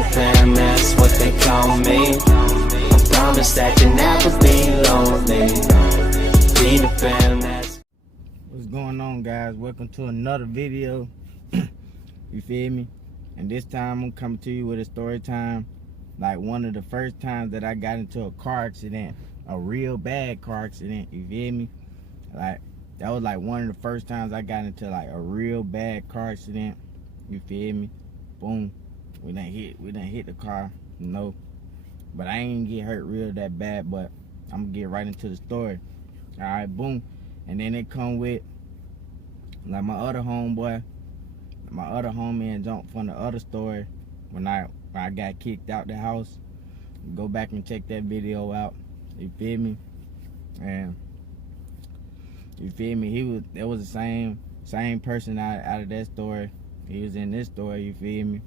Peter Pan, that's what they call me. I promise that you'll never be lonely. Peter Pan, that's... What's going on, guys? Welcome to another video. You feel me? And this time I'm coming to you with a story time. Like one of the first times that I got into a car accident, a real bad car accident. You feel me? Like that was like one of the first times I got into like a real bad car accident. You feel me? Boom. We done hit the car. No. But I ain't get hurt real that bad, but I'm gonna get right into the story. Alright, boom. And then it come with like my other homeboy, my other homie, and jump from the other story when I got kicked out the house. Go back and check that video out. You feel me? And you feel me? It was the same person out of that story. He was in this story. You feel me?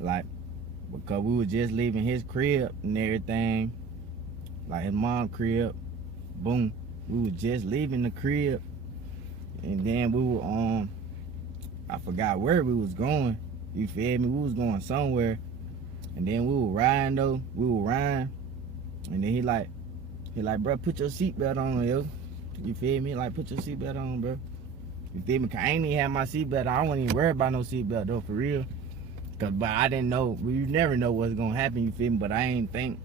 Like, because we were just leaving his crib and everything, like his mom's crib. Boom. We were just leaving the crib, and then we were I forgot where we was going. You feel me? We was going somewhere, and then we were riding though. We were riding, and then he like, bro, put your seatbelt on, yo. You feel me? Like, put your seatbelt on, bro. You feel me? Cause I ain't even have my seatbelt on. I wasn't even worried about no seatbelt though, for real. But I didn't know. You never know what's gonna happen. You feel me? But I ain't think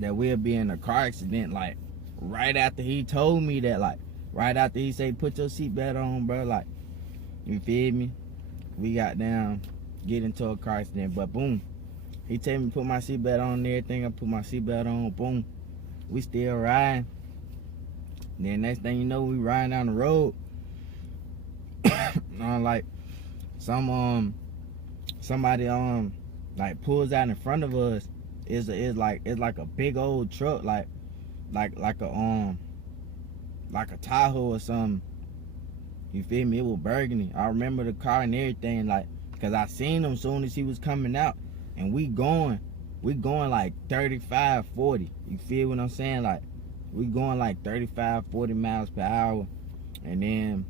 that we'll be in a car accident like right after he told me that. Like right after he said, put your seatbelt on, bro. Like, you feel me? We got down, get into a car accident. But boom, he told me to put my seatbelt on and everything. I put my seatbelt on. Boom, we still riding. Then next thing you know, we riding down the road. Like somebody like pulls out in front of us. It's like a big old truck, like a Tahoe or something. You feel me? It was burgundy. I remember the car and everything, like, cause I seen him soon as he was coming out, and we going like 35, 40. You feel what I'm saying? Like, we going like 35, 40 miles per hour, and then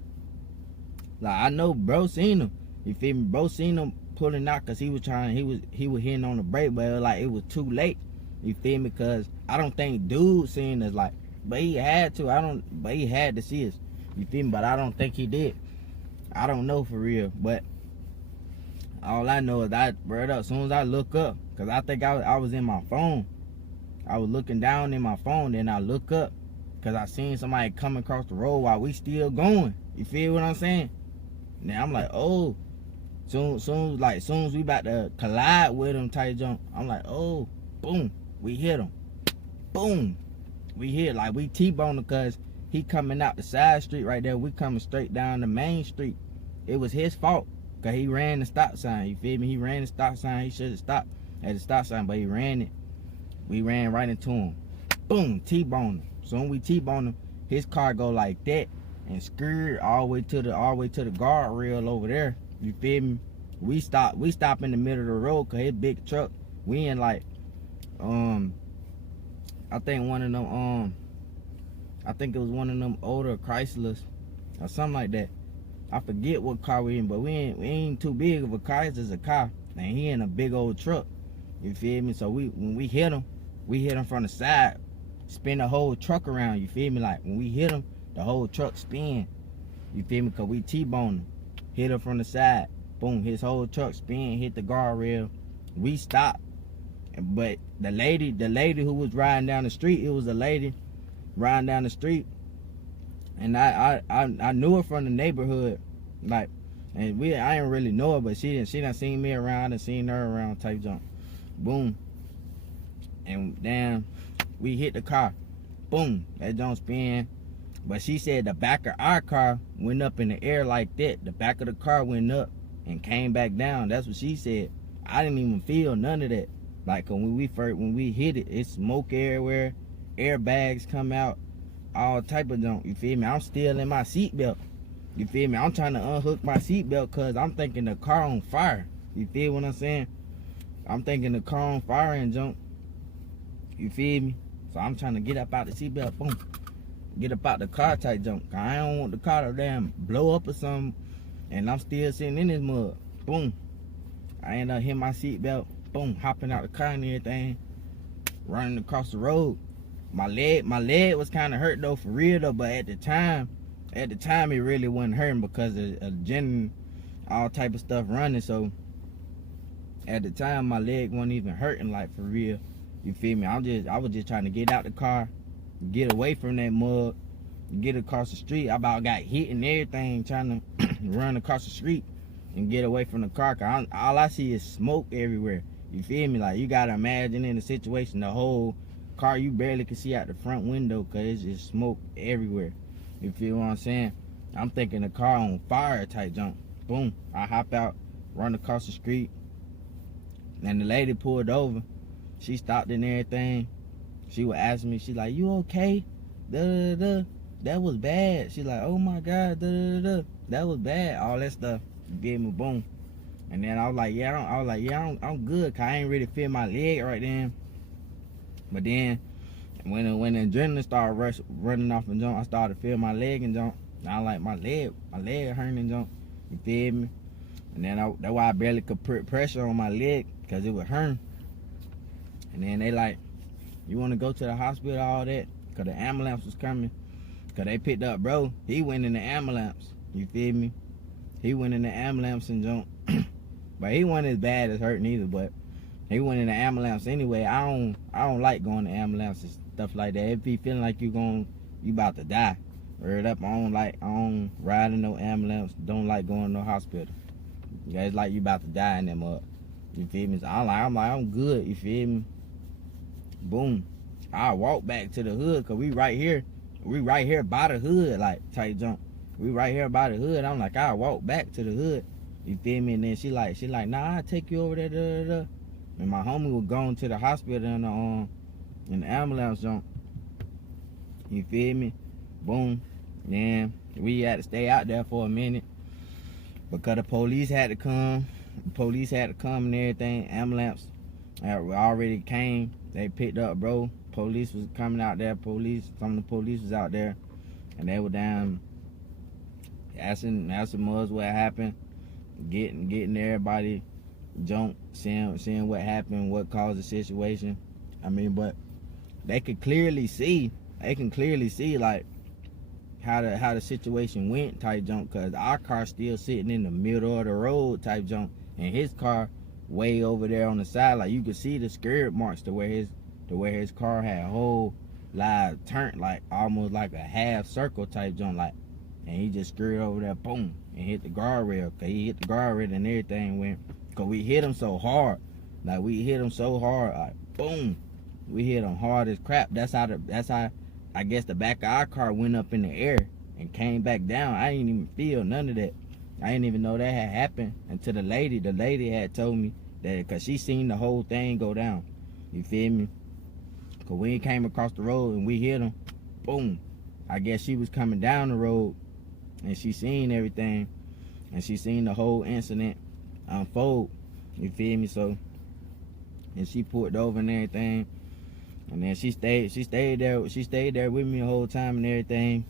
like I know bro seen him. You feel me? Bro seen him pulling out, cause he was hitting on the brake, but it was too late. You feel me? Cause I don't think dude seen us, like, but he had to. But he had to see us. You feel me? But I don't think he did. I don't know for real. But all I know is as soon as I look up, cause I think I was in my phone. I was looking down in my phone, then I look up, cause I seen somebody coming across the road while we still going. You feel what I'm saying? Now I'm like, oh, soon as we about to collide with him type jump, I'm like, oh, boom, we hit him. Boom, we hit, like, we T-boned him, cause he coming out the side street right there. We coming straight down the main street. It was his fault, cause he ran the stop sign. You feel me? He ran the stop sign. He should have stopped at the stop sign, but he ran it. We ran right into him. Boom, T-boned him. So when we T-boned him, his car go like that and skirt all the way to the guardrail over there. You feel me? We stop in the middle of the road, cause his big truck. We in like I think it was one of them older Chryslers or something like that. I forget what car we in, but we ain't too big of a car. It's just a car, and he in a big old truck. You feel me? So when we hit him from the side, spin the whole truck around. You feel me? Like when we hit him, the whole truck spin. You feel me? Cause we T-boned him, hit him from the side. Boom, his whole truck spin, hit the guardrail. We stopped, but the lady who was riding down the street, it was a lady riding down the street, and I knew her from the neighborhood, like, and I didn't really know her, but she done seen me around and seen her around type jump. Boom, and damn, we hit the car. Boom, that don't spin. But she said the back of our car went up in the air like that. The back of the car went up and came back down. That's what she said. I didn't even feel none of that. Like when we hit it, it's smoke everywhere, airbags come out, all type of junk. You feel me? I'm still in my seatbelt. You feel me? I'm trying to unhook my seatbelt cause I'm thinking the car on fire. You feel what I'm saying? I'm thinking the car on fire and junk. You feel me? So I'm trying to get up out the seatbelt. Boom. Get up out the car type junk. I don't want the car to damn blow up or something. And I'm still sitting in this mud. Boom. I end up hitting my seatbelt. boom, hopping out the car and everything, running across the road. My leg was kind of hurt though, for real though. But at the time, it really wasn't hurting because of adrenaline, all type of stuff running. So at the time, my leg wasn't even hurting, like, for real. You feel me? I was just trying to get out the car, get away from that mud, get across the street. I about got hit and everything trying to run across the street and get away from the car. Cause all I see is smoke everywhere. You feel me? Like, you gotta imagine in the situation, the whole car, you barely can see out the front window because it's just smoke everywhere. You feel what I'm saying? I'm thinking the car on fire type jump. Boom, I hop out, run across the street, and the lady pulled over. She stopped and everything. She was asking me, she like, you okay? That was bad. She like, oh my God, that was bad. All that stuff. Gave me boom. And then I was like, I'm good, cause I ain't really feel my leg right then. But then when the adrenaline started running off and jump, I started to feel my leg and jump. I like my leg hurting and jump. You feel me? And then that's why I barely could put pressure on my leg, cause it was hurting. And then they like, you want to go to the hospital, all that, cause the ambulance was coming. Cause they picked up bro. He went in the ambulance. You feel me? He went in the ambulance and jumped. But he wasn't as bad as hurting either. But he went in the ambulance anyway. I don't like going to ambulances, stuff like that. If he feeling like you about to die, word up. I don't ride in no ambulance. Don't like going to no hospital. Yeah, it's like you about to die in that mud. You feel me? So I'm good. You feel me? Boom. I walk back to the hood, cause we right here by the hood, like, type jump. We right here by the hood. I'm like, I walk back to the hood. You feel me? And then she like, nah, I'll take you over there. And my homie was going to the hospital in the ambulance jump. You feel me? Boom. Then we had to stay out there for a minute because the police had to come. And everything. Ambulance already came. They picked up bro. Police was coming out there. Some of the police was out there, and they were down asking us what happened, getting everybody jump, seeing what happened, what caused the situation. I mean, but they can clearly see like how the situation went type jump, cause our car still sitting in the middle of the road type jump, and his car way over there on the side. Like, you could see the skirt marks to where his car had a whole live turn, like almost like a half circle type jump, like, and he just skirted over there, boom, and hit the guardrail. Cause he hit the guardrail and everything went. Cause we hit him so hard, like boom, we hit him hard as crap. That's how I guess the back of our car went up in the air and came back down. I didn't even feel none of that. I didn't even know that had happened until the lady had told me that, cause she seen the whole thing go down. You feel me? Cause we came across the road and we hit him, boom. I guess she was coming down the road and she seen everything, and she seen the whole incident unfold. You feel me? So, and she pulled over and everything, and then she stayed there with me the whole time and everything.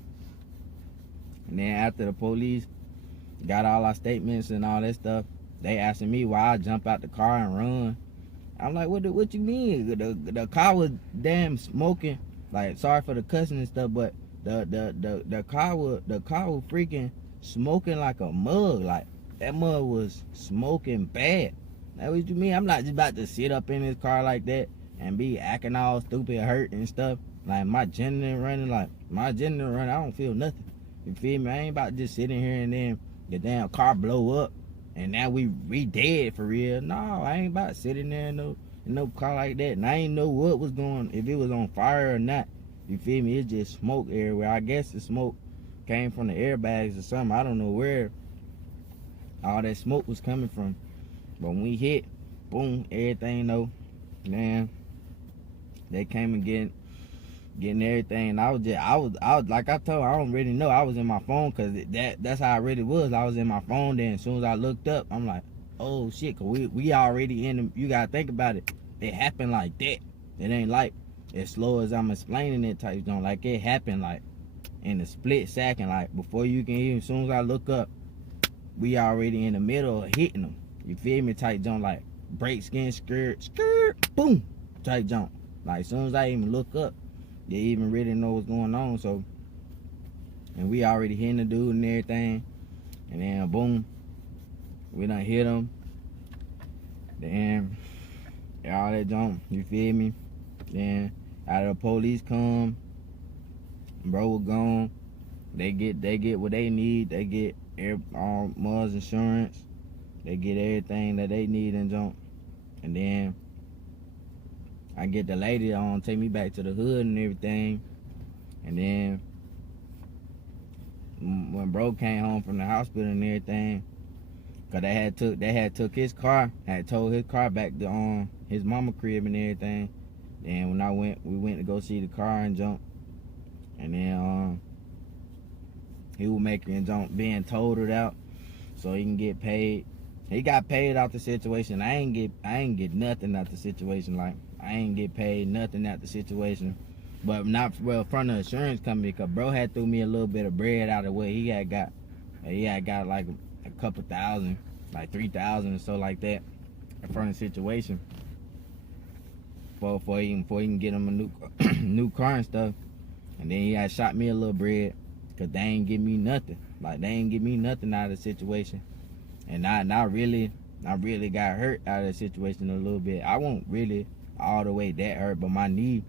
And then after the police got all our statements and all that stuff, they asking me why I jump out the car and run. I'm like, what you mean? The car was damn smoking. Like, sorry for the cussing and stuff, but the car was freaking smoking like a mug. Like, that mug was smoking bad. That's what you mean? I'm not just about to sit up in this car like that and be acting all stupid, hurt and stuff. Like, my adrenaline running, I don't feel nothing. You feel me? I ain't about to just sit in here and then the damn car blow up and now we dead for real. No, I ain't about to sit in there in no car like that. And I ain't know what was going, if it was on fire or not. You feel me? It's just smoke everywhere. I guess the smoke came from the airbags or something. I don't know where all that smoke was coming from. But when we hit, boom, everything though, man, they came and getting everything. And I was like I told, I don't really know. I was in my phone, cause that's how I really was. I was in my phone. Then as soon as I looked up, I'm like, oh shit, cause we already in the, you gotta think about it. It happened like that. It ain't like as slow as I'm explaining it type don't. Like, it happened like in a split second. Like, before you can even, as soon as I look up, we already in the middle of hitting them. You feel me? Type don't, like, brakes getting skirt, boom, type jump. Like as soon as I even look up, they even really know what's going on. So, and we already hitting the dude and everything, and then boom, we done hit him. Then all that jump, you feel me? Then out of the police come, bro was gone. They get what they need. They get Muzz insurance. They get everything that they need and jump. And then I get the lady on take me back to the hood and everything. And then when bro came home from the hospital and everything, cause they had took his car, had towed his car back to his mama crib and everything. Then when we went to go see the car and jump. And then he was making jump being totaled out so he can get paid. He got paid out the situation. I ain't get nothing out the situation. Like I ain't get paid nothing out the situation. But not from the insurance company, cause bro had threw me a little bit of bread out of what he had got. He had got like a couple thousand, like 3,000 or so like that from the situation. Before he can get him a new car and stuff. And then he had shot me a little bread, cause they ain't give me nothing. Like they ain't give me nothing out of the situation. And I really got hurt out of the situation a little bit. I won't really all the way that hurt, but my knee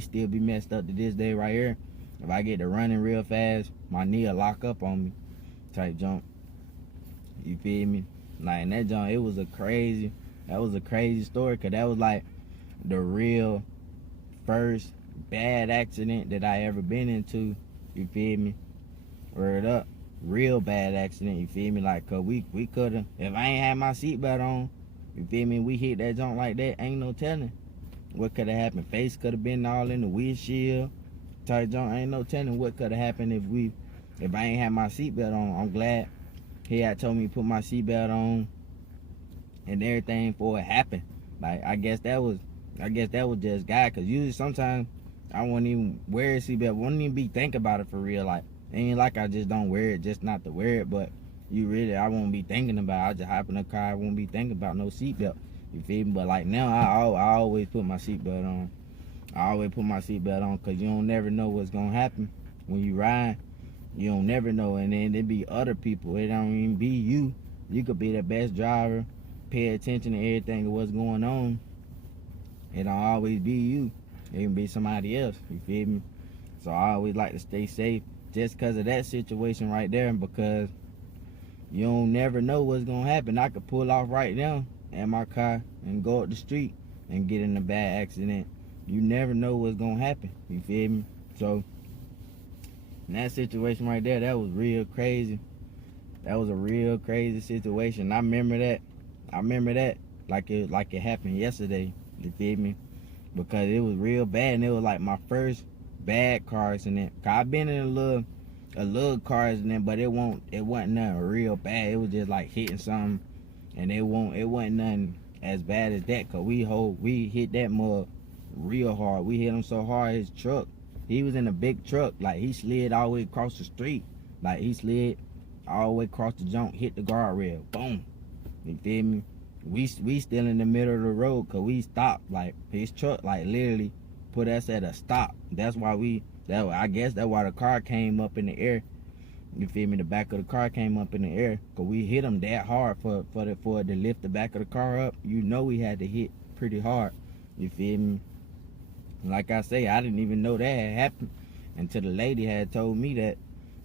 still be messed up to this day right here. If I get to running real fast, my knee will lock up on me type jump. You feel me? Like, and that jump, that was a crazy story, cause that was like the real first bad accident that I ever been into. You feel me? Word up. Real bad accident, you feel me? Like, cause we could've, if I ain't had my seatbelt on, you feel me, we hit that jump like that, ain't no telling what could've happened. Face could've been all in the windshield type jump, ain't no telling what could've happened if I ain't had my seatbelt on. I'm glad he had told me to put my seatbelt on and everything before it happened. Like, I guess that was just God, cause usually sometimes I wouldn't even wear a seatbelt, wouldn't even be thinking about it for real. Like, it ain't like I just don't wear it just not to wear it, but I won't be thinking about it. I just hop in the car, I won't be thinking about no seatbelt. You feel me? But like now, I always put my seatbelt on. I always put my seatbelt on, cause you don't never know what's gonna happen when you ride. You don't never know, and then there be other people. It don't even be you. You could be the best driver, pay attention to everything of what's going on. It don't always be you. It can be somebody else. You feel me? So I always like to stay safe. Just because of that situation right there, and because you don't never know what's gonna happen. I could pull off right now in my car and go up the street and get in a bad accident. You never know what's gonna happen. You feel me? So in that situation right there, that was real crazy. That was a real crazy situation. I remember that like it happened yesterday. You feel me? Because it was real bad, and it was like my first bad car accident. Cause I've been in a little car accident, but it wasn't nothing real bad. It was just like hitting something, and it wasn't nothing as bad as that. Cause we hit that mug real hard. We hit him so hard, his truck, he was in a big truck, like he slid all the way across the street. Like he slid all the way across the jump, hit the guardrail, boom. You feel me? We still in the middle of the road, cause we stopped. Like his truck like literally put us at a stop. That's why I guess that's why the car came up in the air. You feel me? The back of the car came up in the air, cause we hit him that hard for it to lift the back of the car up. You know we had to hit pretty hard. You feel me? Like I say, I didn't even know that had happened until the lady had told me that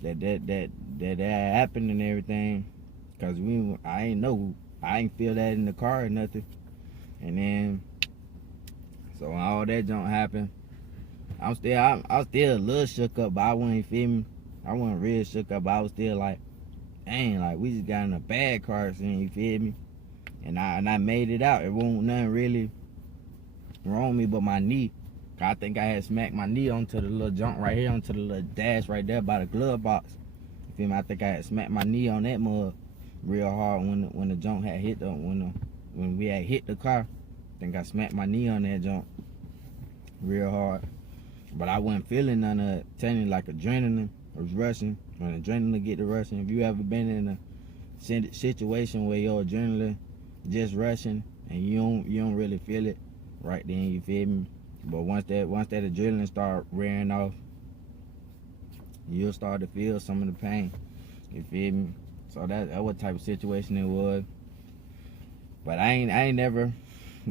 had happened and everything. Cause I ain't know. I ain't feel that in the car or nothing. And then, so all that don't happen. I was still a little shook up, but I wasn't, feel me? I wasn't real shook up, but I was still like, dang, like we just got in a bad car accident, you feel me? And I made it out. It wasn't nothing really wrong with me but my knee. I think I had smacked my knee onto the little junk right here, onto the little dash right there by the glove box. You feel me? I think I had smacked my knee on that mug real hard when the junk had hit when we had hit the car. I think I smacked my knee on that junk real hard. But I wasn't feeling none of it. Telling you, like adrenaline was rushing. When adrenaline get to rushing, if you ever been in a situation where your adrenaline just rushing and you don't really feel it right then, you feel me? But once that adrenaline start wearing off, you'll start to feel some of the pain, you feel me? So that what type of situation it was. But I ain't never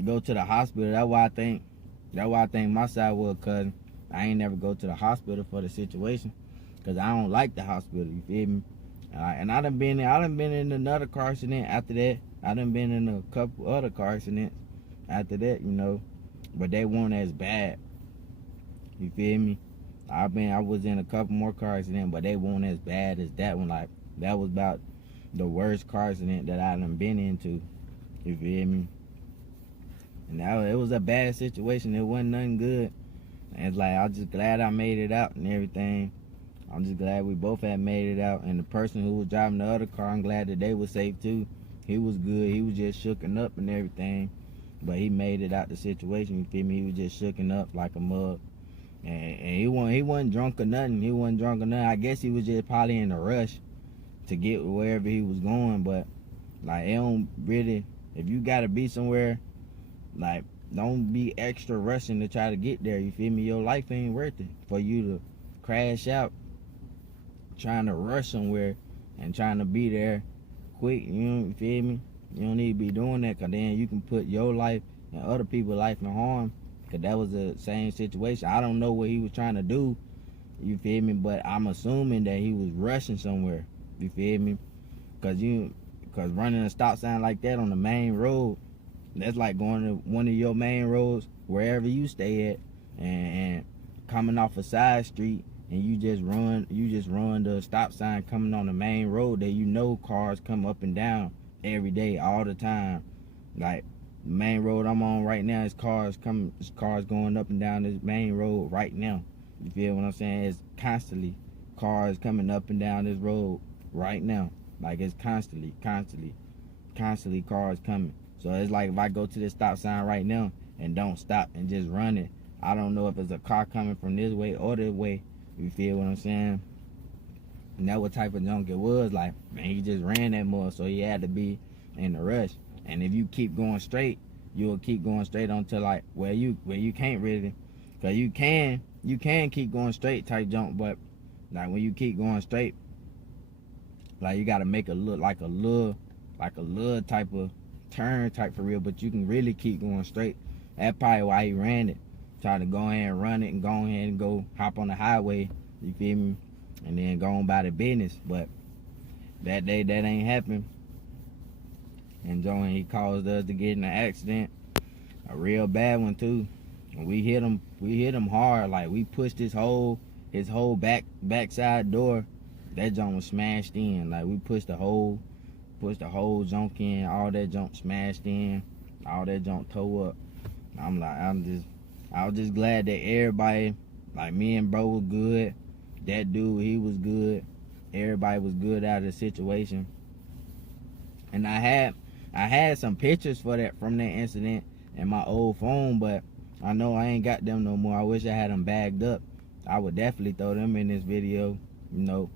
go to the hospital. That's why I think my side was, cause I ain't never go to the hospital for the situation, cause I don't like the hospital, you feel me? And I done been in another car accident after that. I done been in a couple other car accidents after that, you know, but they weren't as bad, you feel me? I was in a couple more car accidents, but they weren't as bad as that one. Like, that was about the worst car accident that I done been into, you feel me? And it was a bad situation. It wasn't nothing good. And it's like, I'm just glad I made it out and everything. I'm just glad we both had made it out. And the person who was driving the other car, I'm glad that they were safe too. He was good. He was just shooken up and everything. But he made it out the situation, you feel me? He was just shooken up like a mug. And he wasn't drunk or nothing. He wasn't drunk or nothing. I guess he was just probably in a rush to get wherever he was going. But, like, it don't really, if you gotta be somewhere, like, don't be extra rushing to try to get there, you feel me? Your life ain't worth it for you to crash out trying to rush somewhere and trying to be there quick, you feel me? You don't need to be doing that, because then you can put your life and other people's life in harm, because that was the same situation. I don't know what he was trying to do, you feel me? But I'm assuming that he was rushing somewhere, you feel me? Because running a stop sign like that on the main road, that's like going to one of your main roads, wherever you stay at, and coming off a side street, and you just run the stop sign coming on the main road that you know cars come up and down every day, all the time. Like, the main road I'm on right now, is cars going up and down this main road right now. You feel what I'm saying? It's constantly cars coming up and down this road right now. Like, it's constantly cars coming. So it's like, if I go to this stop sign right now and don't stop and just run it, I don't know if it's a car coming from this way or this way. You feel what I'm saying? And that what type of junk it was. Like, man, he just ran that mud, so he had to be in a rush. And if you keep going straight, you'll keep going straight until, like, where you can't really, because you can keep going straight type jump, but like, when you keep going straight, like, you got to make a little type of turn type for real, but you can really keep going straight. That's probably why he ran it. Tried to go ahead and run it and go ahead and go hop on the highway, you feel me? And then go on by the business. But that day, that ain't happened. And he caused us to get in an accident, a real bad one too. And we hit him hard. Like, we pushed his whole backside door. That junk was smashed in. Like, we pushed the whole junk in. All that junk smashed in. All that junk tore up. I was just glad that everybody, like, me and bro was good. That dude, he was good. Everybody was good out of the situation. And I had some pictures from that incident in my old phone, but I know I ain't got them no more. I wish I had them bagged up. I would definitely throw them in this video, you know.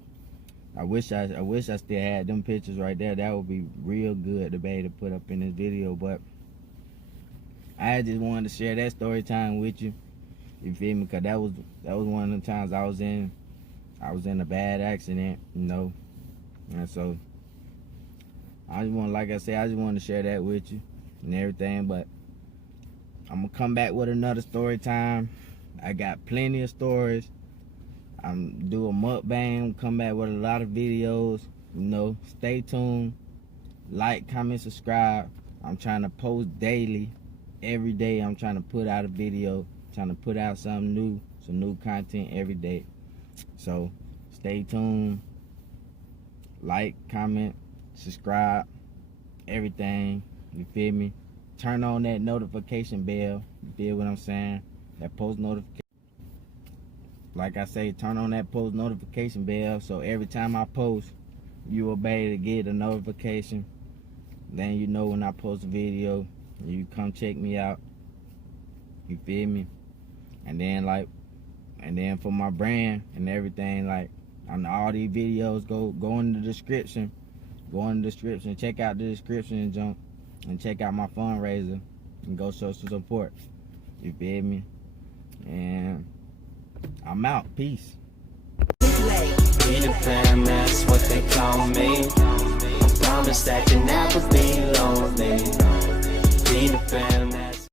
I wish I still had them pictures right there. That would be real good to be able to put up in this video. But I just wanted to share that story time with you. You feel me? Because that was one of the times I was in a bad accident, you know. And so I just wanted to share that with you and everything. But I'm gonna come back with another story time. I got plenty of stories. I'm do a mukbang, come back with a lot of videos, you know. Stay tuned. Like, comment, subscribe. I'm trying to post daily. Every day I'm trying to put out a video, trying to put out something new, some new content every day. So stay tuned. Like, comment, subscribe, everything. You feel me? Turn on that notification bell. You feel what I'm saying? That post notification. Like I say, turn on that post notification bell, so every time I post, you will be able to get a notification. Then you know when I post a video, you come check me out. You feel me? And then for my brand and everything, like, on all these videos, go in the description. Go in the description. Check out the description and jump. and check out my fundraiser and go show some support. You feel me? And I'm out. Peace. Peter Pan, that's what they call me. I promise that you never be lonely. Peter Pan, that's